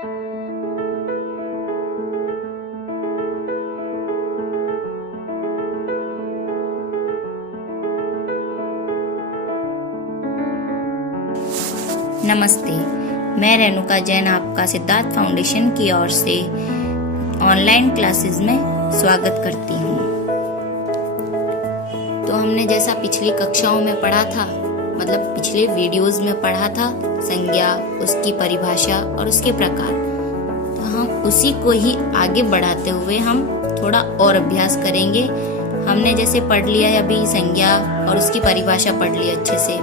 नमस्ते, मैं रेणुका जैन आपका सिद्धार्थ फाउंडेशन की ओर से ऑनलाइन क्लासेस में स्वागत करती हूँ। तो हमने जैसा पिछली कक्षाओं में पढ़ा था, मतलब पिछले वीडियोस में पढ़ा था, संज्ञा, उसकी परिभाषा और उसके प्रकार, तो हम उसी को ही आगे बढ़ाते हुए हम थोड़ा और अभ्यास करेंगे। हमने जैसे पढ़ लिया है अभी संज्ञा और उसकी परिभाषा पढ़ ली अच्छे से।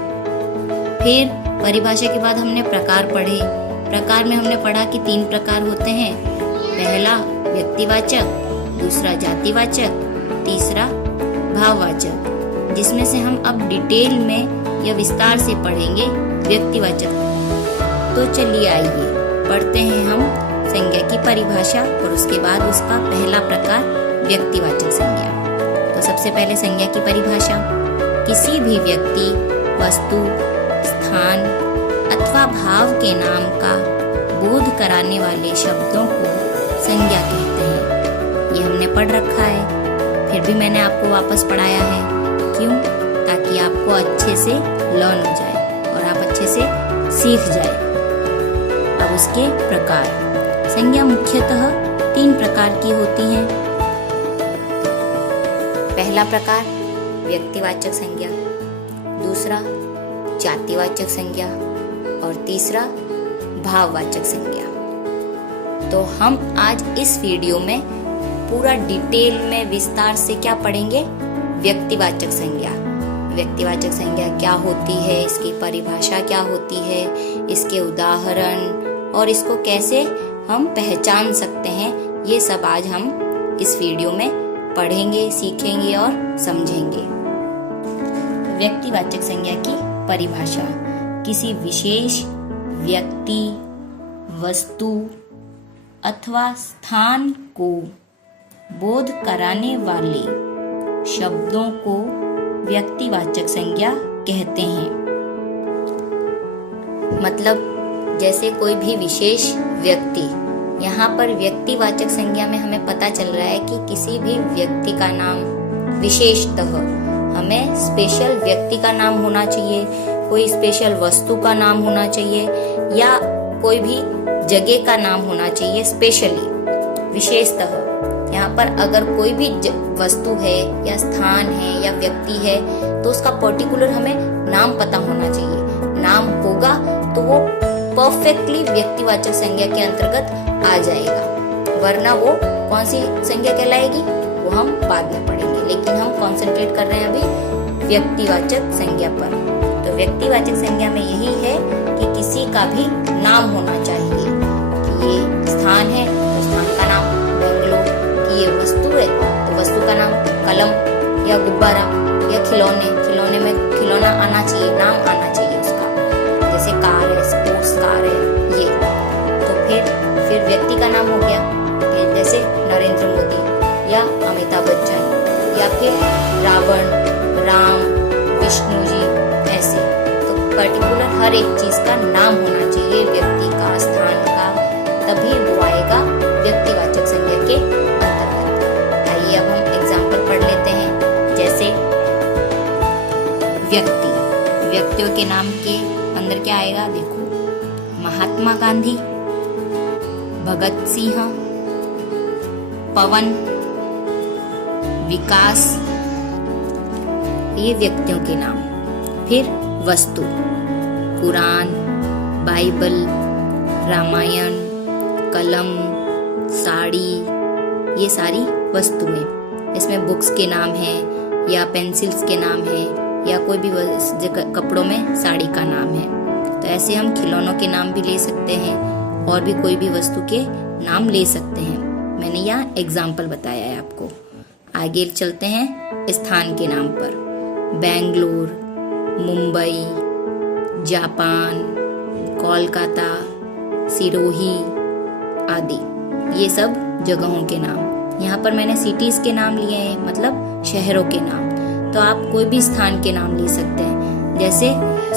फिर परिभाषा के बाद हमने प्रकार पढ़े। प्रकार में हमने पढ़ा कि 3 प्रकार होते हैं। पहला व्यक्तिवाचक, दूसरा जातिवाचक, तीसरा भाववाचक, जिसमें से हम अब डिटेल में या विस्तार से पढ़ेंगे व्यक्तिवाचक। तो चलिए आइए पढ़ते हैं हम संज्ञा की परिभाषा और उसके बाद उसका पहला प्रकार व्यक्तिवाचक संज्ञा। तो सबसे पहले संज्ञा की परिभाषा: किसी भी व्यक्ति, वस्तु, स्थान अथवा भाव के नाम का बोध कराने वाले शब्दों को संज्ञा कहते हैं। ये हमने पढ़ रखा है, फिर भी मैंने आपको वापस पढ़ाया है। क्यों? ताकि आपको अच्छे से लर्न हो जाए और आप अच्छे से सीख जाए। अब उसके प्रकार: संज्ञा मुख्यतः 3 प्रकार की होती हैं। पहला प्रकार व्यक्तिवाचक संज्ञा, दूसरा जातिवाचक संज्ञा और तीसरा भाववाचक संज्ञा। तो हम आज इस वीडियो में पूरा डिटेल में विस्तार से क्या पढ़ेंगे? व्यक्तिवाचक संज्ञा। व्यक्तिवाचक संज्ञा क्या होती है, इसकी परिभाषा क्या होती है, इसके उदाहरण और इसको कैसे हम पहचान सकते हैं, ये सब आज हम इस वीडियो में पढ़ेंगे, सीखेंगे और समझेंगे। व्यक्तिवाचक संज्ञा की परिभाषा: किसी विशेष व्यक्ति, वस्तु अथवा स्थान को बोध कराने वाले शब्दों को व्यक्तिवाचक संज्ञा कहते हैं। मतलब जैसे कोई भी विशेष व्यक्ति, यहाँ पर व्यक्तिवाचक संज्ञा में हमें पता चल रहा है कि किसी भी व्यक्ति का नाम, विशेषतः हमें स्पेशल व्यक्ति का नाम होना चाहिए, कोई स्पेशल वस्तु का नाम होना चाहिए या कोई भी जगह का नाम होना चाहिए स्पेशली, विशेषतः। यहाँ पर अगर कोई भी वस्तु है या स्थान है या व्यक्ति है तो उसका पर्टिकुलर हमें नाम पता होना चाहिए। नाम होगा तो वो परफेक्टली व्यक्तिवाचक संज्ञा के अंतर्गत आ जाएगा, वरना वो कौन सी संज्ञा कहलाएगी वो हम बाद में पढ़ेंगे, लेकिन हम कंसंट्रेट कर रहे हैं अभी व्यक्तिवाचक संज्ञा पर। तो व्यक्तिवाचक संज्ञा में यही है कि किसी का भी नाम होना चाहिए कि ये स्थान है तो स्थान का नाम बेंगलोर, कि ये वस्तु है तो वस्तु का नाम कलम या गुब्बारा या खिलौने में खिलौना आना चाहिए, नाम आना चाहिए उसका। जैसे कार है, स्पोर्ट्स कार है ये। तो फिर व्यक्ति का नाम हो गया, जैसे नरेंद्र मोदी या अमिताभ बच्चन या फिर रावण, राम, विष्णु जी, ऐसे। तो पर्टिकुलर हर एक चीज का नाम होना चाहिए, व्यक्ति का, स्थान का, तभी वो आएगा व्यक्तिवाचक संज्ञा के अंतर्गत। आइए अब हम एग्जाम्पल पढ़ लेते हैं। जैसे व्यक्तियों के नाम के अंदर क्या आएगा? देखो, महात्मा गांधी, भगत सिंह, पवन, विकास, ये व्यक्तियों के नाम। फिर वस्तु: कुरान, बाइबल, रामायण, कलम, साड़ी, ये सारी वस्तुएं। इसमें बुक्स के नाम हैं या पेंसिल्स के नाम हैं या कोई भी कपड़ों में साड़ी का नाम है। तो ऐसे हम खिलौनों के नाम भी ले सकते हैं और भी कोई भी वस्तु के नाम ले सकते हैं। मैंने यहाँ एग्जाम्पल बताया है आपको। आगे चलते हैं स्थान के नाम पर: बेंगलोर, मुंबई, जापान, कोलकाता, सिरोही आदि, ये सब जगहों के नाम। यहाँ पर मैंने सिटीज के नाम लिए हैं, मतलब शहरों के नाम। तो आप कोई भी स्थान के नाम ले सकते हैं, जैसे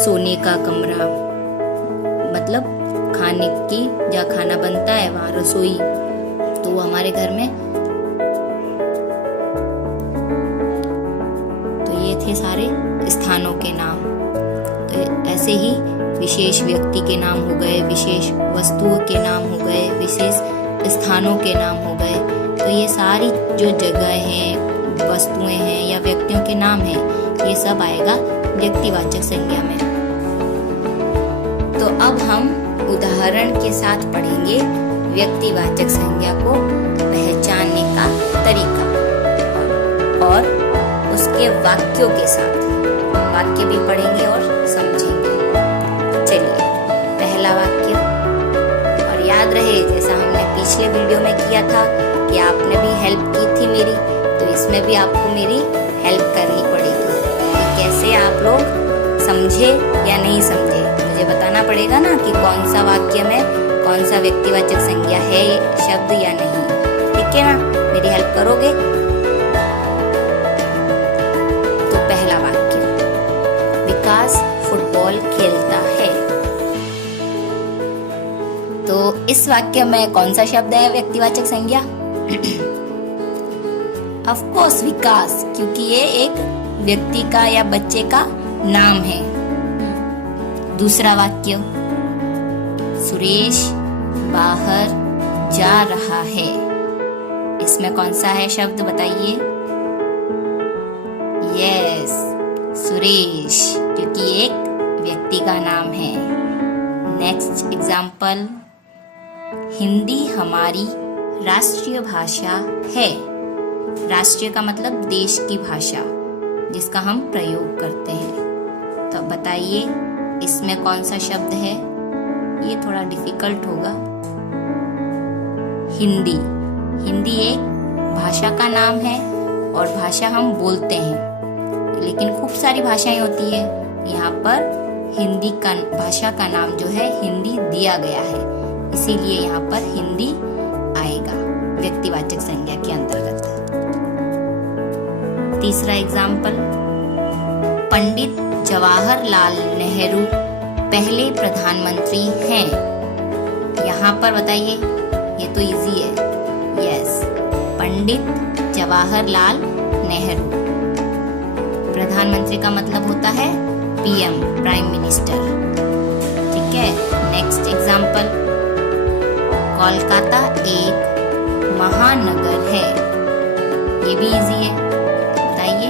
सोने का कमरा, मतलब खाने की, जहाँ खाना बनता है वहाँ रसोई, तो वो हमारे घर में। तो ये थे सारे स्थानों के नाम। तो ऐसे ही विशेष व्यक्ति के नाम हो गए, विशेष वस्तुओं के नाम हो गए, विशेष स्थानों के नाम हो गए। तो ये सारी जो जगह हैं, वस्तुएं हैं या व्यक्तियों के नाम हैं, ये सब आएगा व्यक्तिवाचक संज्ञा में। तो अब हम उदाहरण के साथ पढ़ेंगे व्यक्तिवाचक संज्ञा को पहचानने का तरीका और उसके वाक्यों के साथ। वाक्य भी पढ़ेंगे और समझेंगे। चलिए, पहला वाक्य। और याद रहे, जैसा हमने पिछले वीडियो में किया था कि आपने भी हेल्प की थी मेरी, तो इसमें भी आपको मेरी हेल्प करनी पड़ेगी कि कैसे आप लोग समझे या नहीं समझे। मुझे बताना पड़ेगा ना कि कौन सा वाक्य में कौन सा व्यक्तिवाचक संज्ञा है शब्द या नहीं। ठीक है ना, मेरी हेल्प करोगे? तो पहला वाक्य, विकास फुटबॉल खेलता है। तो इस वाक्य में कौन सा शब्द है व्यक्तिवाचक संज्ञा? ऑफ कोर्स विकास, क्योंकि ये एक व्यक्ति का या बच्चे का नाम है। दूसरा वाक्य, सुरेश बाहर जा रहा है। इसमें कौन सा है शब्द बताइए? यस, सुरेश, क्योंकि एक व्यक्ति का नाम है। नेक्स्ट एग्जाम्पल, हिंदी हमारी राष्ट्रीय भाषा है। राष्ट्रीय का मतलब देश की भाषा जिसका हम प्रयोग करते हैं। तो बताइए इसमें कौन सा शब्द है? ये थोड़ा डिफिकल्ट होगा। हिंदी। हिंदी एक भाषा का नाम है और भाषा हम बोलते हैं, लेकिन खूब सारी भाषाएं होती है। यहाँ पर हिंदी का भाषा का नाम जो है हिंदी दिया गया है, इसीलिए यहाँ पर हिंदी आएगा व्यक्तिवाचक संज्ञा के अंतर्गत। तीसरा एग्जाम्पल, पंडित जवाहरलाल नेहरू पहले प्रधानमंत्री हैं। यहाँ पर बताइए, ये तो इजी है। यस, पंडित जवाहरलाल नेहरू। प्रधानमंत्री का मतलब होता है पीएम, प्राइम मिनिस्टर। ठीक है। नेक्स्ट एग्जाम्पल, कोलकाता एक महानगर है। ये भी इजी है, बताइए।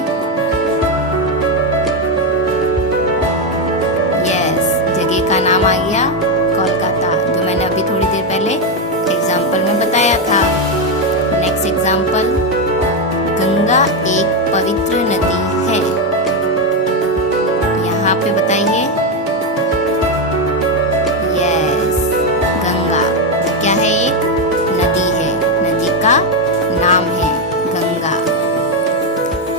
यस, जगह का नाम आ गया कोलकाता, जो मैंने अभी थोड़ी देर पहले एग्जाम्पल में बताया था। नेक्स्ट एग्जाम्पल, गंगा एक पवित्र नदी है। यहाँ पे बताइए। यस, गंगा क्या है? एक नदी है, नदी का नाम है गंगा।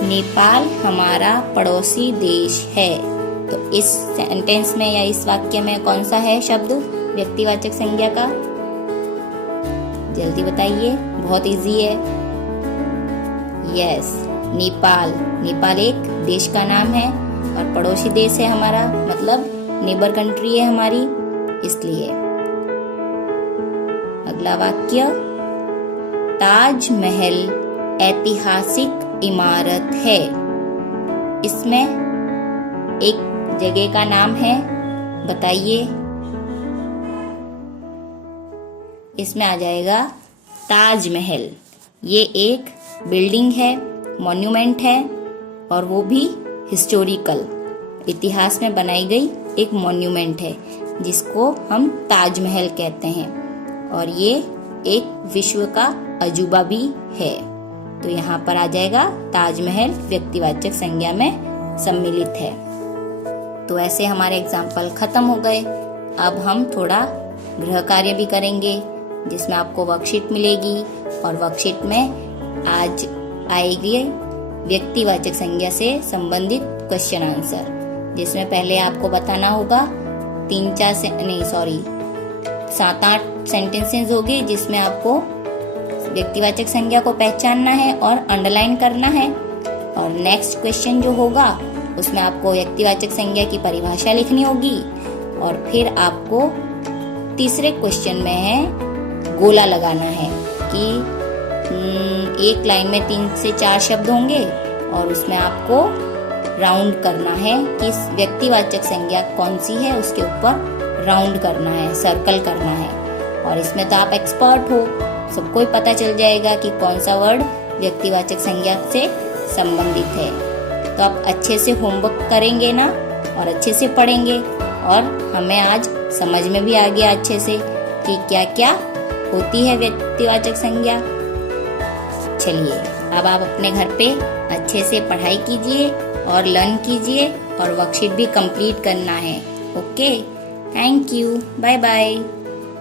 नेपाल हमारा पड़ोसी देश है। तो इस सेंटेंस में या इस वाक्य में कौन सा है शब्द व्यक्तिवाचक संज्ञा का? जल्दी बताइए, बहुत इजी है। यस, नेपाल। नेपाल एक देश का नाम है और पड़ोसी देश है हमारा, मतलब नेबर कंट्री है हमारी, इसलिए। अगला वाक्य, ताजमहल ऐतिहासिक इमारत है। इसमें एक जगह का नाम है, बताइए। इसमें आ जाएगा ताजमहल। ये एक बिल्डिंग है, मॉन्यूमेंट है, और वो भी हिस्टोरिकल, इतिहास में बनाई गई एक मॉन्यूमेंट है जिसको हम ताजमहल कहते हैं, और ये एक विश्व का अजूबा भी है। तो यहाँ पर आ जाएगा ताजमहल व्यक्तिवाचक संज्ञा में सम्मिलित है। तो ऐसे हमारे एग्जाम्पल खत्म हो गए। अब हम थोड़ा गृह कार्य भी करेंगे जिसमें आपको वर्कशीट मिलेगी, और वर्कशीट में आज आएगी व्यक्तिवाचक संज्ञा से संबंधित क्वेश्चन आंसर, जिसमें पहले आपको बताना होगा 7-8 सेंटेंसेस होंगे जिसमें आपको व्यक्तिवाचक संज्ञा को पहचानना है और अंडरलाइन करना है। और नेक्स्ट क्वेश्चन जो होगा उसमें आपको व्यक्तिवाचक संज्ञा की परिभाषा लिखनी होगी, और फिर आपको तीसरे क्वेश्चन में है गोला लगाना है कि एक लाइन में 3 से 4 शब्द होंगे और उसमें आपको राउंड करना है कि व्यक्तिवाचक संज्ञा कौन सी है, उसके ऊपर राउंड करना है, सर्कल करना है। और इसमें तो आप एक्सपर्ट हो, सबको ही पता चल जाएगा कि कौन सा वर्ड व्यक्तिवाचक संज्ञा से संबंधित है। तो आप अच्छे से होमवर्क करेंगे ना और अच्छे से पढ़ेंगे, और हमें आज समझ में भी आ गया अच्छे से कि क्या क्या होती है व्यक्तिवाचक संज्ञा। चलिए अब आप अपने घर पे अच्छे से पढ़ाई कीजिए और लर्न कीजिए, और वर्कशीट भी कंप्लीट करना है। Okay, thank you, bye bye.